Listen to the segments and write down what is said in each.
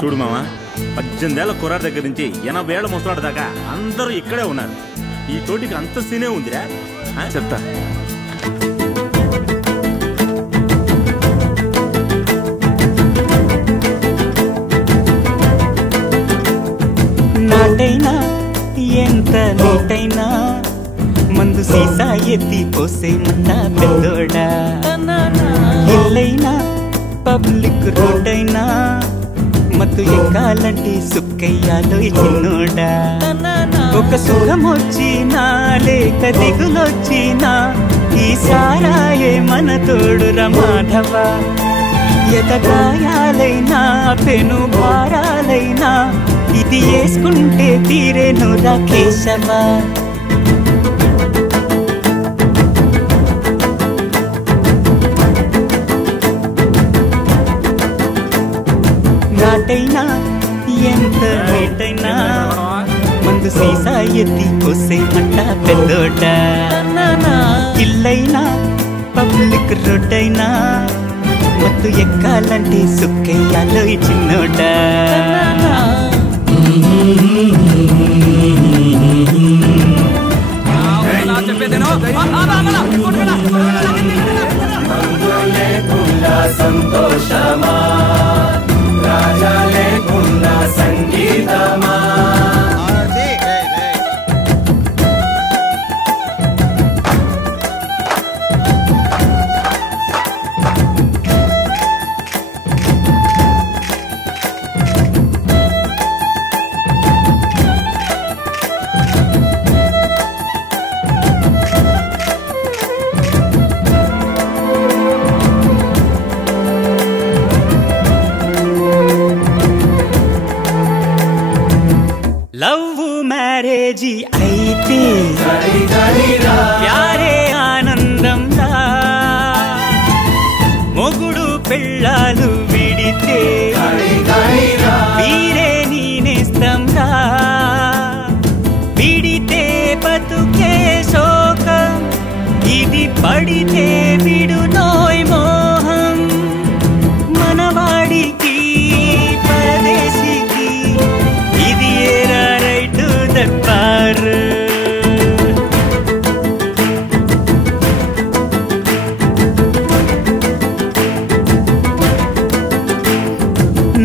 చూడు మామ, 18 ఏళ్ల కుర్రాడి దగ్గర నుంచి 80 ఏళ్ల ముసలాడి దాకా అందరూ ఇక్కడే ఉన్నారు. ఈ తోటికి అంత సీనే ఉందిరా. చెప్తా. నాటైనా ఎంత నీటైనా మందు సీసా ఎత్తి పోసేమన్నా పెద్దోడా. ఇల్లైనా పబ్లిక్ రోడ్డైనా మత్తు ఎక్కాలంటే సుక్కయ్యాలో చిన్నోడా. ఒక సుఖమొచ్చినా లేక దిగులొచ్చినా ఈ సారాయే మన తోడురా మాధవ. ఎదగాయాలైనా పెను భారాలైనా ఇది వేసుకుంటే తీరేనురా కేశవ. నాటైనా ఎంత నీటైనా మందు సీసా ఎత్తి పోసేమంట పెద్దోడా. ఇల్లైనా పబ్లిక్ రోడ్డైనా మత్తు ఎక్కాలంటే సుక్కయ్యాలో చిన్నోడా. సంతోషమా రాజా లేకుండా సంగీతమా. లవ్ మ్యారేజీ అయితే ప్యారే ఆనందం రా. మొగుడు పెళ్ళాలు విడితే వీరే నేనేస్తం రా. విడితే బతుకే శోకం ఇది పడితే విడు నోయ్ మోహం. మనవాడికి పరదేశికి ఇది ఏరా రైట్ దర్బారు.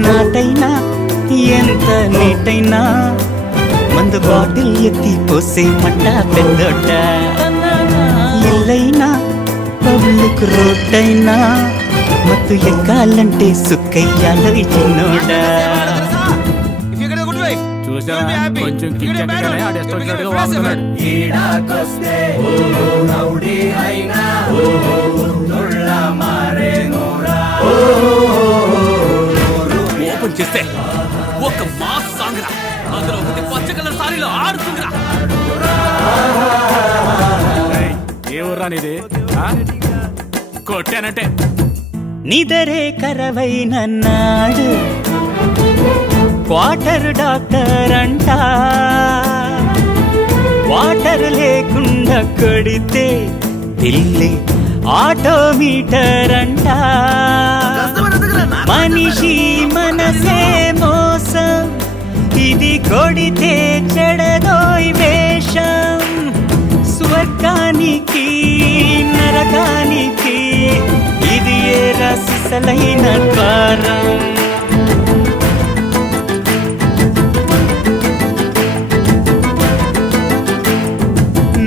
నాటైనా ఎంత నీటైనా మందు బాటిల్ ఎత్తి పోసేమంట పెద్దోట. ఇల్లైనా పబ్లిక్ రోడ్డైనా మత్తు ఎక్కాలంటే సుక్కయ్యాలో చిన్నోడా. కొంచెం ఓపెన్ చేస్తే ఒక మాస్ సాంగ్ రా. అందులో ఒకటి పచ్చ కలర్ సారీలో ఆడుతుందిరా. ఏ ఊర్రా నీది? కొట్టానంటే నిదరే కరవైన నాడు క్వార్టర్ డాక్టర్ అంట. వాటర్ లేకుండా కొడితే దిల్లే ఆటోమీటర్ అంట. మనిషి మనసే మోసం ఇది కొడితే చెడదోయ్ వేషం. స్వర్గానికి నరకానికి ఇది ఏ రసలైన ద్వారం.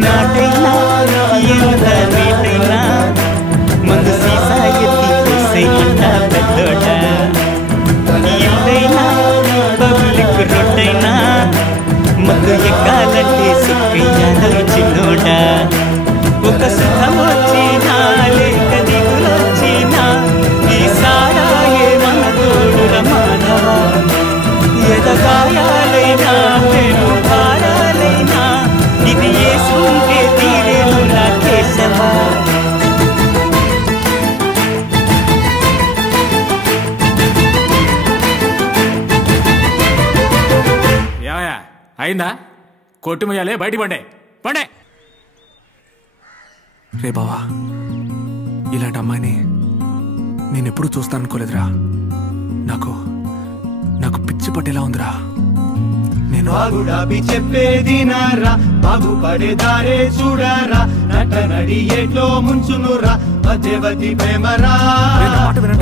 నాటైనా ఎంత నీటైనా మందు సీసా ఎత్తి పోసేమంట పెద్దోట. ఇల్లైనా పబ్లిక్ రోడ్డైనా మత్తు ఎక్కాలంటే సుక్కయ్యాలో చిన్నోడా. ఒక సుఖమొచ్చినా లేక దిగులొచ్చినా ఈ సారాయే మన తోడురా మాధవ. ఎదగాయాలైనా పెను భారాలైనా ఇది వేసుకుంటే తీరేనురా కేశవ. అయిందా? కొట్టుమయ్యాలే, బయటికి పండే పండే. రే బావా, ఇలాంటి అమ్మాయిని నేనెప్పుడు చూస్తాను అనుకోలేదురా. నాకు పిచ్చి పట్టేలా ఉందిరా. నేను బాగుడాబి చెప్పేదినారా, బాగుపడేదారే చూడరా, నట నడి ఏట్లో ముంచునురా మధ్యవతి ప్రేమరా.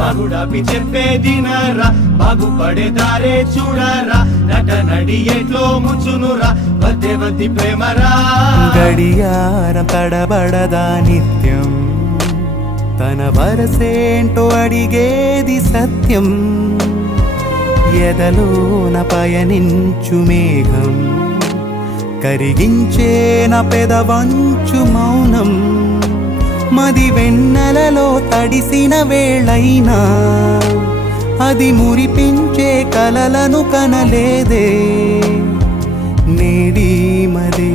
బాగుడాబి చెప్పేదినారా, బాగుపడేదారే చూడరా, నట నడి ఏట్లో ముంచునురా మధ్యవతి ప్రేమరా. గడియారం తడబడదా నిత్యం, తన వరసేంటో అడిగేది సత్యం. ఎదలోన పయనించు మేఘం, కరిగించే నా పెదవంచు మౌనం. మది వెన్నెలలో తడిసిన వేళైనా అది మురిపించే కలలను కనలేదే. నేడి మదే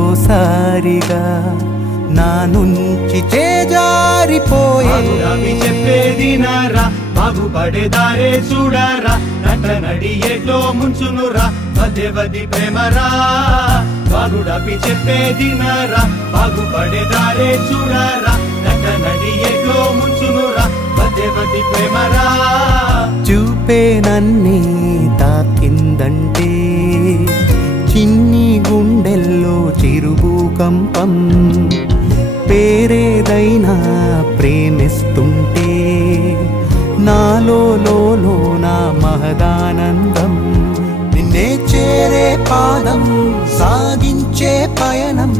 ఓసారిగా నా నుంచి చేజారిపోయే. చెప్పేదినారా, బాగుపడేదారే చూడరా, నట నడి ఏట్లో ముంచునురా మధ్యవతి ప్రేమరా. బాగుడాపి చెప్పేదినారా, బాగుపడేదారే చూడరా, నట నడి ఏట్లో ముంచునురా మధ్యవతి ప్రేమరా. చూపే నన్నే తాకిందంటే చిన్ని గుండెల్లో చిరుభూకంపం. పేరేదైనా ప్రేమిస్తుంటే నాలో నా మహదానందం. నిన్నే చేరే పాదం సాగించే పయనం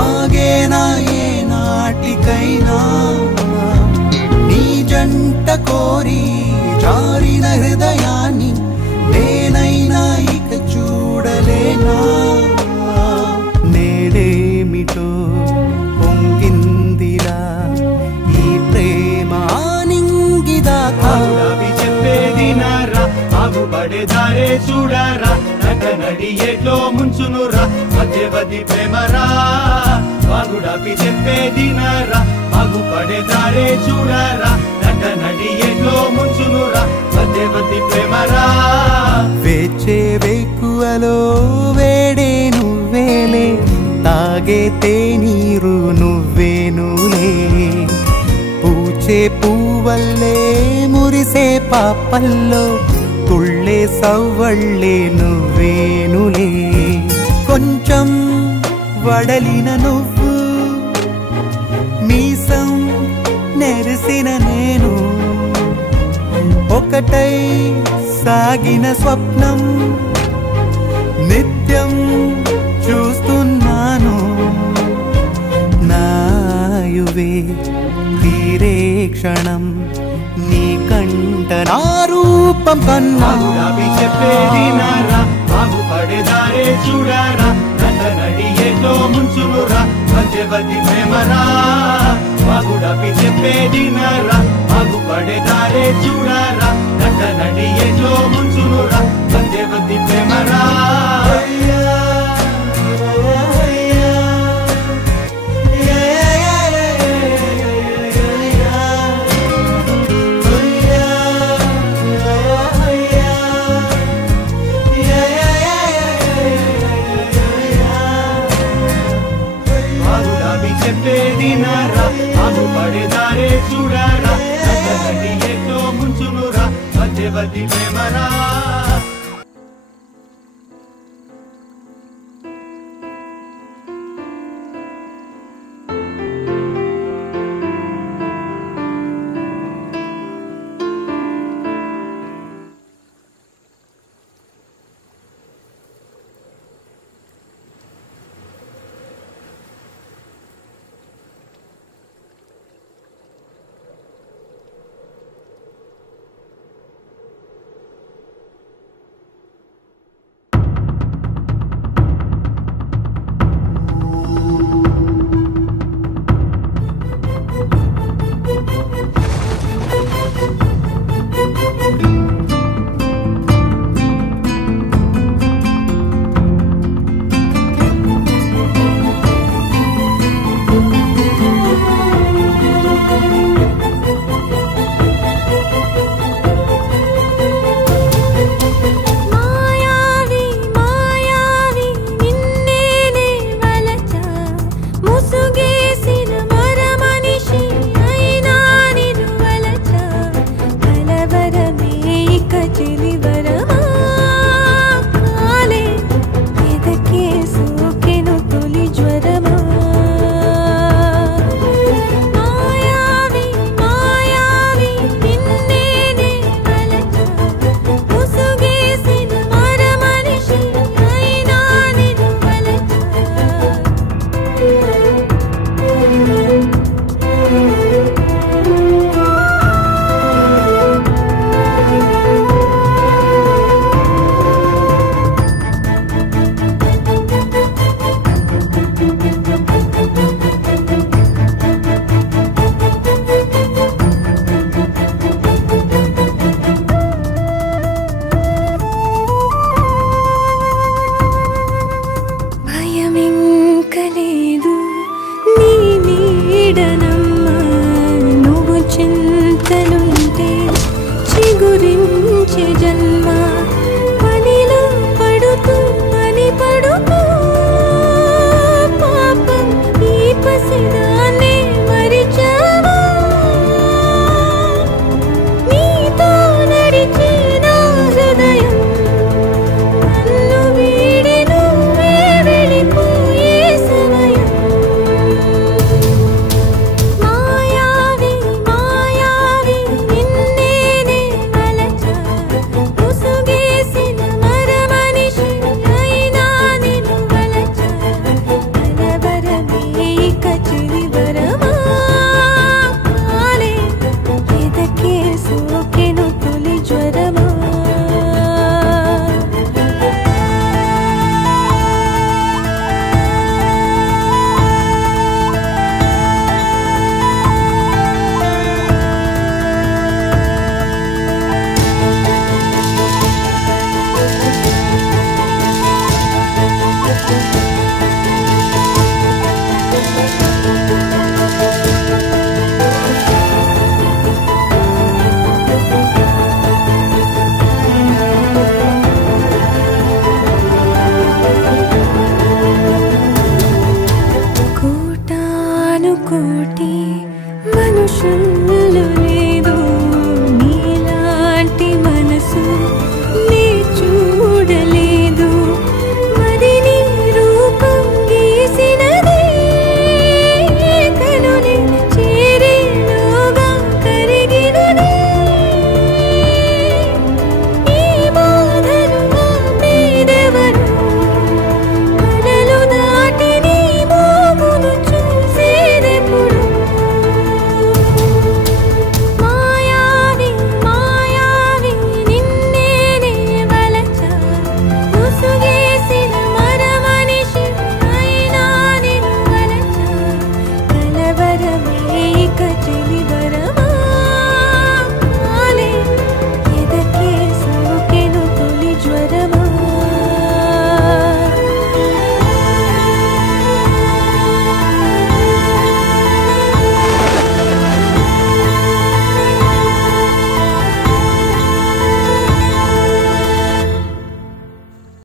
ఆగేనా ఏ నాటికైనా. నీ జంట కోరి జారిన హృదయాన్ని నేనైనా ఇక చూడలేనా. నేడేమిటో పొంగిందిరా ఈ ప్రేమ నింగిదాకా. చెప్పేదినారా, బాగుపడేదారే చూడరా, నట నడి ఏట్లో ముంచునురా మధ్యవతి ప్రేమరా. బాగుడాపి చెప్పేదినారా, బాగుపడేదారే చూడరా, నట నడి ఏట్లో ముంచునురా మధ్యవతి ప్రేమరా. వేచే వేకువలో వేడే నువ్వేలే, తాగే తేనీరు నువ్వేనులే. పూచే పువ్వల్లే మురిసే పాపల్లో తుళ్ళే సవ్వళ్ళే నువ్వేనులే. కొంచెం వడలిన నువ్వు, మీసం నెరిసిన నేను, ఒకటై సాగిన స్వప్నం నిత్యం చూస్తున్నాను. నాయువే తీరే క్షణం నీ కంట నా రూపం కన్నా. చెప్పేదినారా, బాగుపడేదారే చూడరా, నట నడి ఏట్లో ముంచునురా మధ్యవతి ప్రేమరా. బాగుడాపి చెప్పేదినారా, బాగుపడేదారే చూడరా, నట నడి ఏట్లో